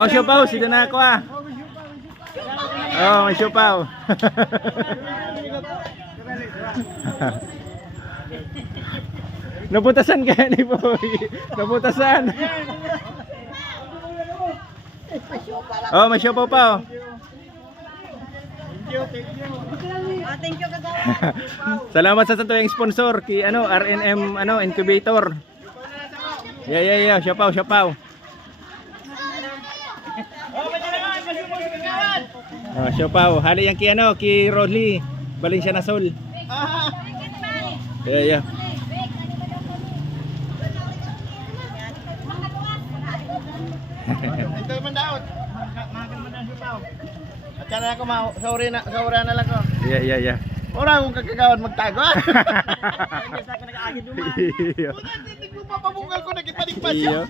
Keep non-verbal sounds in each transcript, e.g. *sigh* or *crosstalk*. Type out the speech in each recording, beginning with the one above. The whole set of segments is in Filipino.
Oh, siopaw, sige na ako ah. Oh, may siopaw. *laughs* Naputasan ka ni Boy. Naputasan. Oh, may siopaw pa oh. Thank *laughs* you. Salamat sa tuwing sponsor kay ano RNM ano incubator. Yeah, yeah, yeah, siopaw, siopaw. Oh, siopaw. Hali yan kay ano, kay Rolly. Valencia na Sol. Yeah, yeah. Ito man daot. Magan man ang sipaw. At sana ako ma sorry na sorry na lang ko. Yeah, yeah, yeah. Ora akong kagagawan magtago. ah. Sa ako nag-aagi duman. Iyo. Hindi ko papabunggal ko nakipaligpas Iyo.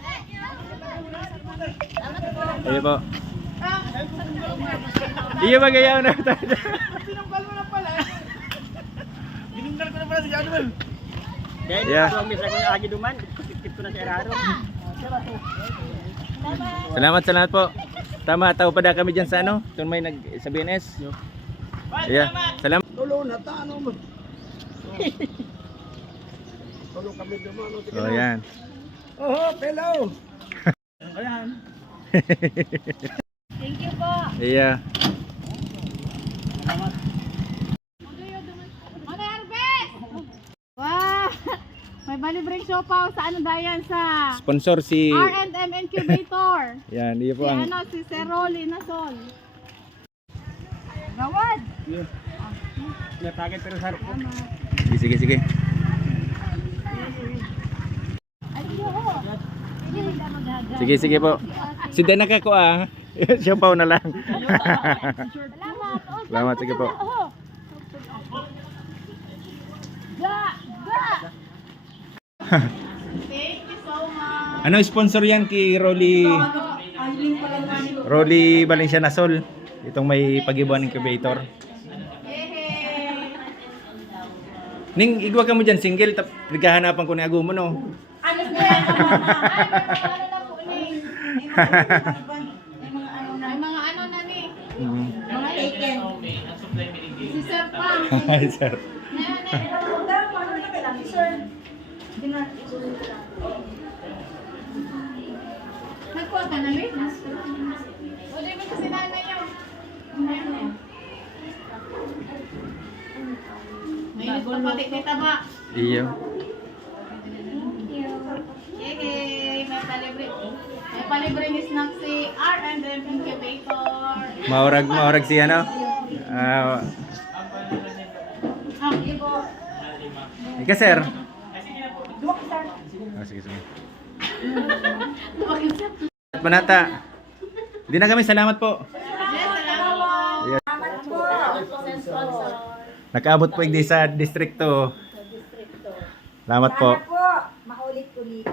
Iyo po. Iyo magayaw na tayo. Pinunggal mo na pala. Ginunggal ko na pala si Januel. Kaya Yeah. yeah. miss ako nag-aagi duman. Kip ko na si Eraro. Salamat, salamat po. Tama, tao pa da kami dyan sa ano, kung may nag sa BNS. Yeah. Salamat. Tulo na ta ano mo. Tulo kami dumano. Oh, yan. Oh, hello. Ayan. Po. Yeah. Harvest! Wow! May balibring siopaw sa ano dayan sa Sponsor si R&M Incubator. Yan, iyo si po ang ano, si Seroli Nasol. Gawad! Natagay pero sa harap. Sige, sige, sige. Magaga. Sige, sige po. Si Denaka ko ah. *laughs* Siya pa na lang. Salamat. Oh, Salamat, sige po. Oh. Ga! Ga! Thank you so much. ano sponsor yan kay Rolly Rolly Valencia Nasol. Itong may pag-ibuan incubator. Ning igwa ka mo dyan single tap nagahanapan ko ni Agumo no. Ano na yan? Ay, may mga ano na po ni. May mga ano na ni. Mm. Mga taken. Si Sir Pang. Hi sir. Nagkuha ka na, Luis? O, di ba kasi nanay yun? May pati ni taba. Iyo. Yay! May palibre. May palibre ni snack si R&M Incubator. Maurag maurag si ano? Ah, Ah, ibo. ika sir. Ah, sige, sige. At Manata. Hindi na kami salamat po. Yes. Nakaabot po hindi sa distrito. Salamat po. po, maulit ulit.